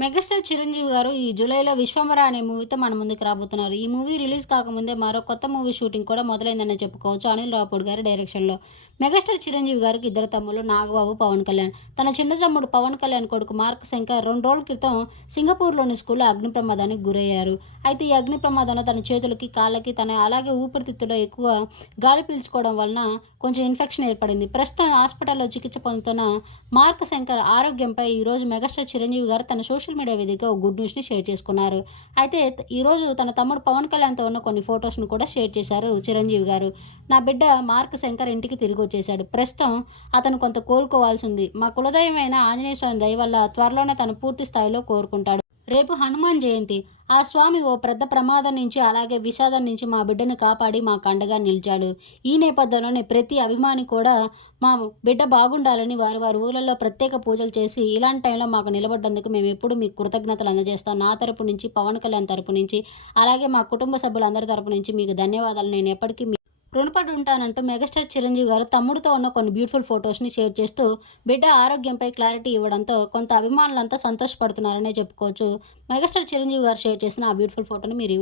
Megastar Chiranjeevi గారు ఈ జూలైలో విశ్వంబర అనే మూవీతో మన ముందుకు రాబోతున్నారు. ఈ మూవీ రిలీజ్ కాకముందే మరో కొత్త మూవీ షూటింగ్ కూడా మొదలైందని చెప్పుకోవచ్చు అనిల్ రాపూడ్ గారి డైరెక్షన్లో. మెగాస్టార్ చిరంజీవి గారికి ఇద్దరు తమ్ముళ్ళు నాగబాబు పవన్ కళ్యాణ్. తన చిన్న తమ్ముడు పవన్ కళ్యాణ్ కొడుకు మార్క్ శంకర్ రెండు రోజుల క్రితం సింగపూర్లోని స్కూల్లో అగ్ని ప్రమాదానికి గురయ్యారు. అయితే ఈ అగ్ని ప్రమాదంలో తన చేతులకి కాళ్ళకి తన అలాగే ఊపిరితిత్తులో ఎక్కువ గాలి పీల్చుకోవడం వలన కొంచెం ఇన్ఫెక్షన్ ఏర్పడింది. ప్రస్తుతం హాస్పిటల్లో చికిత్స పొందుతున్న మార్క్ శంకర్ ఆరోగ్యంపై ఈరోజు మెగాస్టార్ చిరంజీవి గారు తన సోషల్ సోషల్ మీడియా వేదికగా ఒక గుడ్ న్యూస్ని షేర్ చేసుకున్నారు. అయితే ఈరోజు తన తమ్ముడు పవన్ కళ్యాణ్తో ఉన్న కొన్ని ఫొటోస్ను కూడా షేర్ చేశారు చిరంజీవి గారు. నా బిడ్డ మార్క్ శంకర్ ఇంటికి తిరిగి వచ్చేశాడు. ప్రస్తుతం అతను కొంత కోలుకోవాల్సి ఉంది. మా కులదైవమైన ఆంజనేయ స్వామి దయ వల్ల త్వరలోనే తను పూర్తి స్థాయిలో కోరుకుంటాడు. రేపు హనుమాన్ జయంతి. ఆ స్వామి ఓ పెద్ద ప్రమాదం నుంచి అలాగే విషాదం నుంచి మా బిడ్డను కాపాడి మా కండగా నిలిచాడు. ఈ నేపథ్యంలోనే ప్రతి అభిమాని కూడా మా బిడ్డ బాగుండాలని వారు వారి ఊళ్ళల్లో ప్రత్యేక పూజలు చేసి ఇలాంటి టైంలో మాకు నిలబడ్డందుకు మేము ఎప్పుడు మీకు కృతజ్ఞతలు అందజేస్తాం. నా తరపు నుంచి పవన్ కళ్యాణ్ తరపు నుంచి అలాగే మా కుటుంబ సభ్యులందరి తరపు నుంచి మీకు ధన్యవాదాలు. నేను ఎప్పటికీ మీ రుణపడి ఉంటానంటూ మెగాస్టార్ చిరంజీవి గారు తమ్ముడితో ఉన్న కొన్ని బ్యూటిఫుల్ ఫొటోస్ని షేర్ చేస్తూ బిడ్డ ఆరోగ్యంపై క్లారిటీ ఇవ్వడంతో కొంత అభిమానులంతా సంతోషపడుతున్నారనే చెప్పుకోవచ్చు. మెగాస్టార్ చిరంజీవి గారు షేర్ చేసిన ఆ బ్యూటిఫుల్ ఫోటోని మీరు ఈ